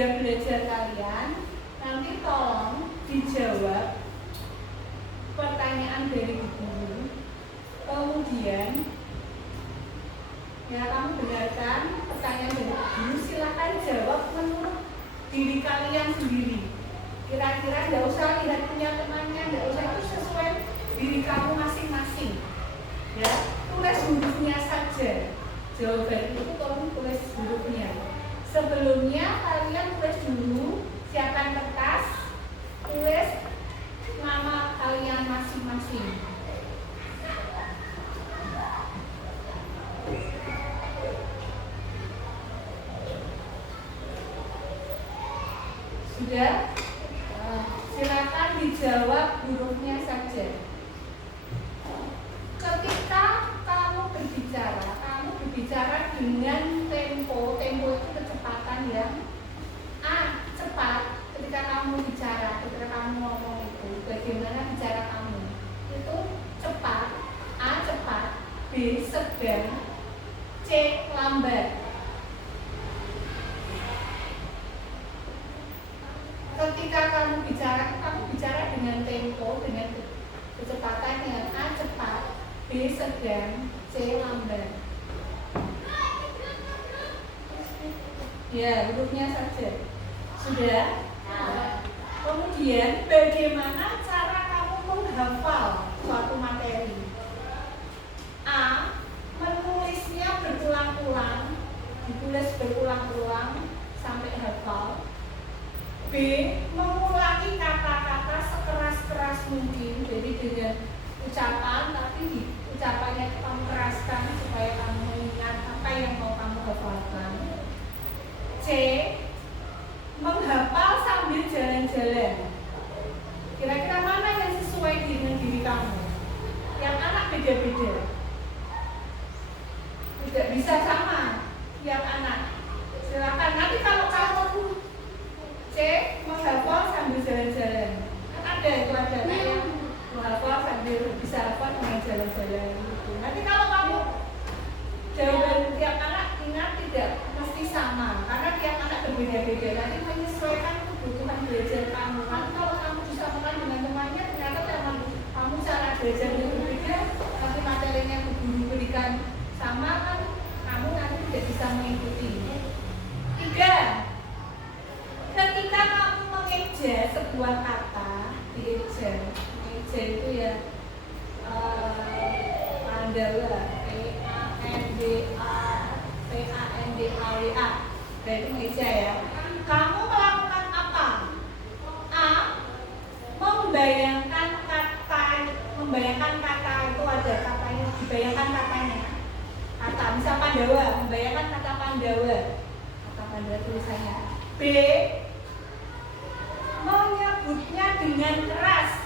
gaya belajar kalian, nanti tolong dijawab pertanyaan dari guru. Kemudian ya kamu dengarkan pertanyaan dari guru, silakan jawab menurut diri kalian sendiri. Kira-kira nggak usah lihat punya temannya, nggak usah, itu sesuai diri kamu masing-masing. Ya, tulis hurufnya saja. Jawaban itu kamu tulis hurufnya. Sebelumnya kalian tulis dulu, siapkan kertas, tulis nama kalian masing-masing. Sudah? Silakan dijawab hurufnya saja. Ketika kamu berbicara dengan tempo itu kecepatan yang cepat. Ketika kamu bicara, ketika kamu ngomong itu, bagaimana bicara kamu? Itu cepat, A cepat, B sedang, C lambat. Ketika kamu bicara dengan tempo, dengan kecepatan yang A cepat, B sedang, C lambat. Ya, hurufnya saja. Sudah? Kemudian bagaimana cara kamu menghafal suatu materi? A. Menulisnya berulang-ulang, ditulis berulang-ulang sampai hafal. B. Mengulangi kata-kata sekeras-keras mungkin, jadi dengan ucapan, tapi ucapannya kamu keraskan supaya kamu ingat apa yang mau kamu hafalkan. C. Menghafal sambil jalan-jalan. Kira-kira mana yang sesuai dengan diri kamu? Yang anak beda-beda, tidak bisa sama yang anak. Silakan nanti kalau kamu C. Menghafal sambil jalan-jalan. Kan ada itu ada yang menghafal sambil bisa hafal dengan jalan-jalan gitu. Nanti kalau kamu jawaban tiap anak ingat tidak mesti sama, karena tiap anak berbeda-beda. Nanti menyesuaikan kebutuhan belajar kamu. Nanti kalau kamu disamakan dengan temannya, ternyata kamu cara belajarnya berbeda, tapi materinya guru berikan sama, kan kamu nanti tidak bisa mengikuti. 3. Ketika kamu mengeja sebuah kata, mengeja itu ya Pandawa, P-A-N-D-A-W-A, berarti mengeja ya. Kamu melakukan apa? A. Membayangkan kata itu ada katanya, dibayangkan katanya. Kata misal Pandawa, membayangkan kata Pandawa tulisannya. B. Menyebutnya dengan keras,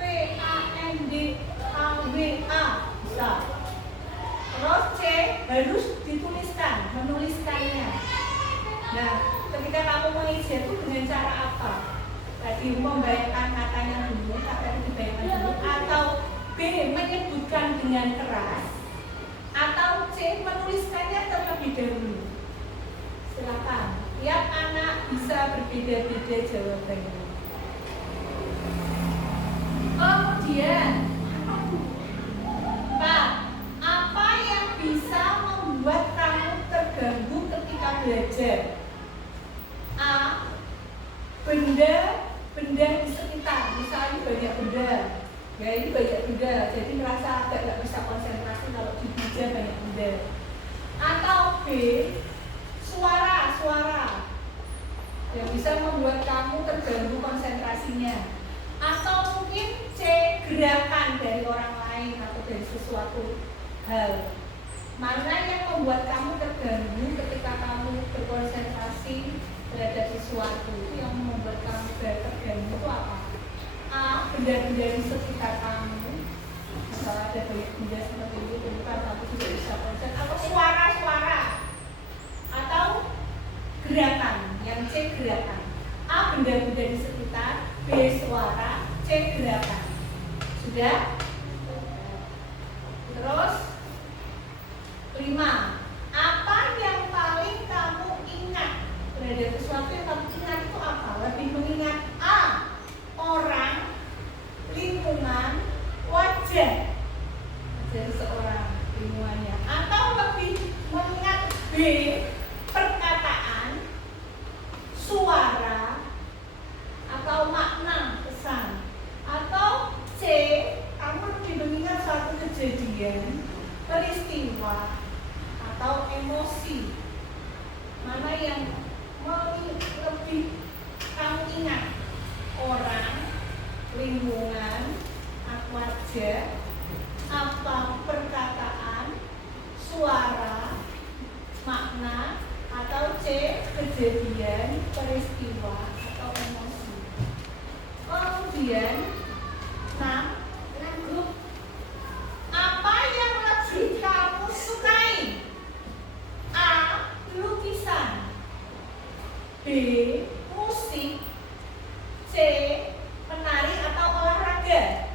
P-A-N-D-A-W-A, bisa. Terus C. Harus dituliskan, menuliskannya. Nah, ketika kamu mengeja itu dengan cara apa? Tadi membayangkan katanya dulu, katanya dibayangkan dulu, atau B. Menyebutkan dengan keras, atau C. Menuliskannya terlebih dahulu. Silakan. Tiap anak bisa berbeda-beda jawabannya. Kemudian 4. Apa yang bisa membuat kamu terganggu ketika belajar? A. Benda di sekitar, misalnya banyak benda. Ya ini banyak benda, jadi merasa agak nggak bisa konsentrasi kalau di meja banyak benda. Atau B. Suara yang bisa membuat kamu terganggu konsentrasinya. Atau mungkin C. Gerakan dari orang lain atau dari sesuatu hal. Mana yang membuat kamu terganggu ketika kamu berkonsentrasi terhadap sesuatu? Yang membuat kamu terganggu itu apa? A. Benda-benda di sekitar kamu, misalnya ada banyak benda seperti itu, bukan kamu tidak bisa konsen. Atau suara-suara, atau gerakan, yang C gerakan. A. Benda-benda di sekitar, B. Suara, C. Gerakan. Sudah? Terus 5. Apa yang paling kamu ingat terhadap sesuatu yang kamu perkataan, suara, atau makna pesan. Atau C, kamu lebih mengingat suatu kejadian, peristiwa, atau emosi. Mana yang lebih kamu ingat? Orang, lingkungan, wajah, apa perkataan, suara, makna, atau C, kejadian, peristiwa, atau emosi. Kemudian 6 grup, apa yang lebih kamu sukai? A, lukisan, B, musik, C, menari atau olahraga.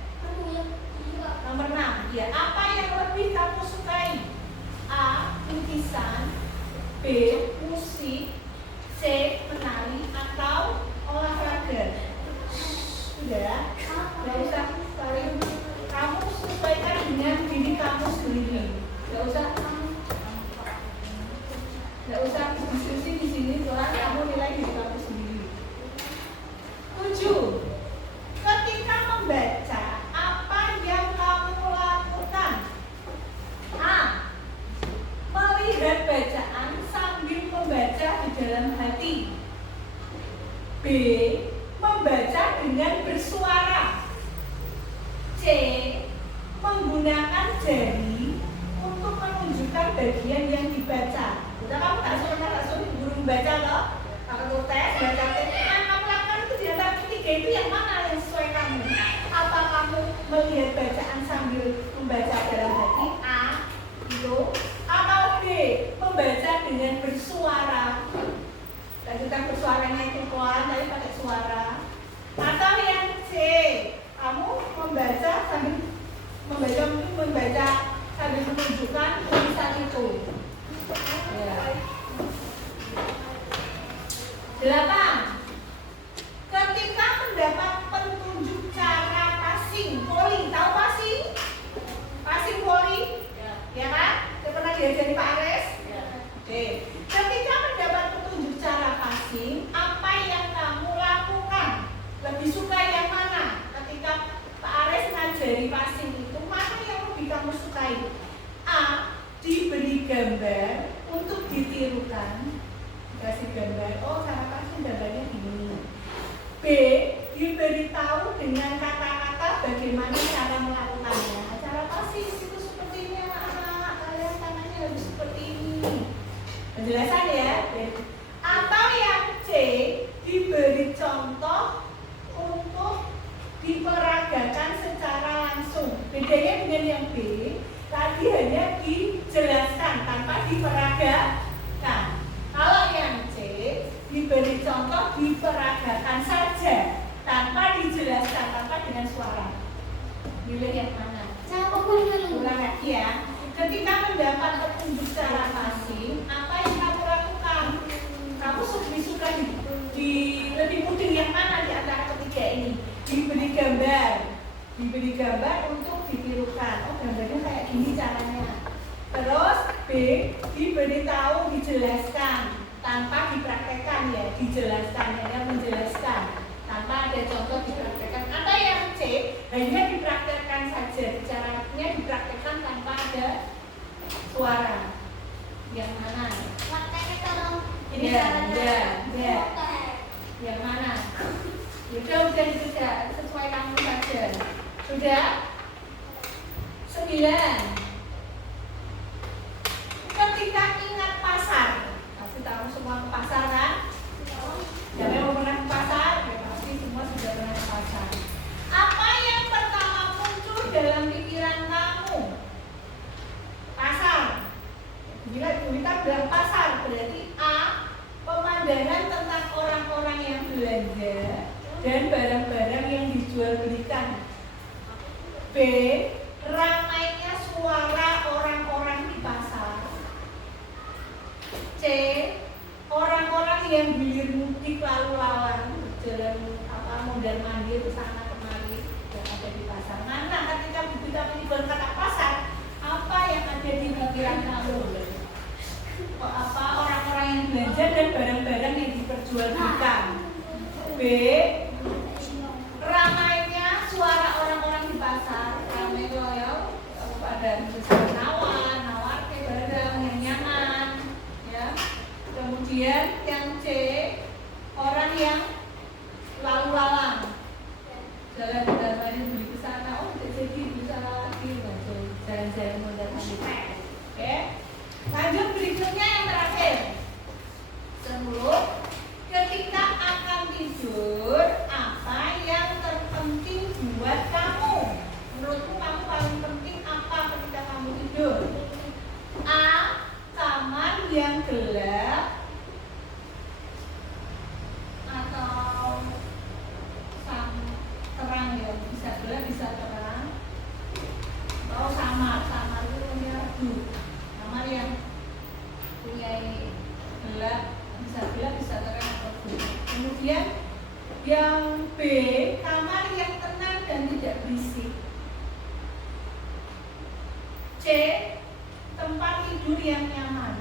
Nomor 6, ya, apa yang lebih kamu sukai? A, lukisan, B, musik, C, menari atau olahraga. Sudah, nggak usah saling kamu sesuaikan dengan diri kamu sendiri. Nggak usah diskusi di sini, soalnya kamu nilai diri kamu sendiri. 7. Ketika membaca, apa yang kamu lakukan? A, melihat bacaan sambil membaca di dalam hati. B, membaca dengan bersuara. C, menggunakan jari untuk menunjukkan bagian yang dibaca. Udah, kamu tak suruh guru membaca loh. Kalau tes, baca tes, kamu lakukan itu di antara ketiga itu yang mana yang sesuai kamu? Apa kamu melihat bacaan sambil membaca dalam hati? A, itu. Atau B, membaca dengan bersuara. Lanjutkan bersuaranya itu pelan, tapi pakai suara. Atau yang C, kamu membaca sambil membaca sambil menunjukkan tulisan itu. Ya. 8. Ketika mendapat petunjuk cara passing volley, tahu passing? Passing volley? Ya kan? Saya pernah diajari Pak Ares? Oke. Ketika mendapat petunjuk cara passing, apa yang kamu lakukan? Lebih suka yang mana? Ketika Pak Ares ngajari passing itu, mana yang lebih kamu sukai? A, diberi gambar untuk ditirukan. Kasih gambar, oh cara passing gambarnya gini. B, diberitahu dengan kata-kata bagaimana cara melakukannya. Cara passing itu seperti ini anak-anak, kalian tangannya harus seperti ini. Penjelasan ya. Atau yang C, diberi contoh untuk diperagakan secara langsung. Bedanya dengan yang B, tadi hanya dijelaskan tanpa diperagakan. Kalau yang C, diberi contoh diperagakan saja tanpa dijelaskan, tanpa dengan suara. Pilih yang mana? Ulang lagi ya. Ketika mendapat petunjuk cara passing, apa yang kamu lakukan? Kamu lebih suka lebih mudah yang mana di antara ketiga ini? Diberi gambar untuk ditirukan. Oh, gambarnya kayak gini caranya. Terus B, diberitahu, dijelaskan tanpa dipraktekkan ya, dijelaskan ya, menjelaskan tanpa ada contoh dipraktekkan. Atau yang C, hanya dipraktekkan saja, caranya dipraktekkan tanpa ada suara. Yang mana? Ini caranya. Ya. Yang mana? Udah sesuai kamu saja. Sudah? 9. Ketika ingat pasar, pasti tahu semua ke pasar kan? Yang memang pernah ke pasar, ya pasti semua sudah pernah ke pasar. Apa yang pertama muncul dalam pikiran kamu? Pasar. Bila kita bilang pasar, berarti A, pemandangan tentang orang-orang yang belanja dan barang-barang yang dijual belikan. B, ramainya suara orang-orang di pasar. C, orang-orang yang hilir mudik lalu lalang berjalan mondar mandir sana kemari yang ada di pasar. Mana ketika kita menyebut kata pasar, apa yang ada di pikiran kamu? orang-orang yang belanja dan barang-barang yang diperjualbelikan. B, ramainya suara orang-orang di pasar. Ramai loyo pada nawar ke barang yang nyaman, ya. Kemudian yang C, orang yang lalu lalang, jalan-jalan beli ke sana, oh jadi bisa lagi, jalan-jalan mondar-mandir. Oke, lanjut berikutnya yang terakhir. 10. Ketika akan tidur, apa yang terpenting buat kamu? Menurutmu kamu paling penting apa ketika kamu tidur? A, kamar yang gelap atau terang, ya, bisa gelap bisa terang, atau samar itu punya kamar yang punya gelap bisa terang atau gelap. Kemudian yang B, kamar yang tenang dan tidak berisik. C, tempat tidur yang nyaman.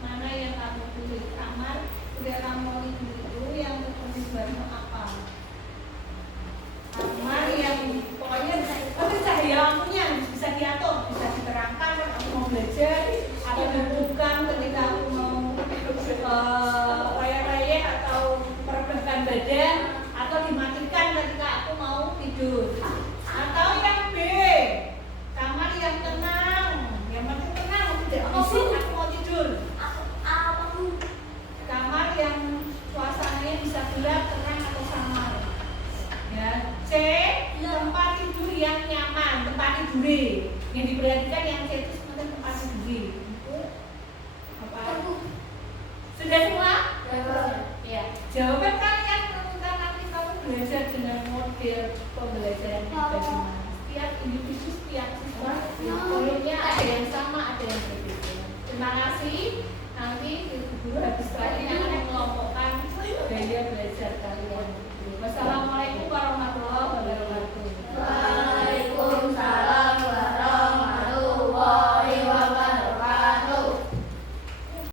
Mana yang kamu pilih? Kamar ketika kamu mau tidur itu yang terpenting buatmu apa? Kamar yang pokoknya cahaya lampunya bisa diatur, bisa diterangkan aku mau belajar atau dibuka ketika aku mau raya-raya atau merebahkan badan, atau dimatikan ketika aku mau tidur. Atau yang B, kamar yang tenang, yang penting tenang, tidak berisik, aku mau tidur. Kamar yang suasananya bisa gelap, terang atau samar. Ya. C, tempat tidur yang nyaman, tempat tidur. Yang diperhatikan yang C itu sebenarnya tempat tidur. Apa? Sudah semua? Ya. Jawaban kalian menentukan nanti kamu belajar dengan model pembelajaran bagaimana. Setiap individu, setiap siswa, kurikulumnya ada yang sama, ada yang berbeda. Terima kasih. Nanti guru habis setelah ini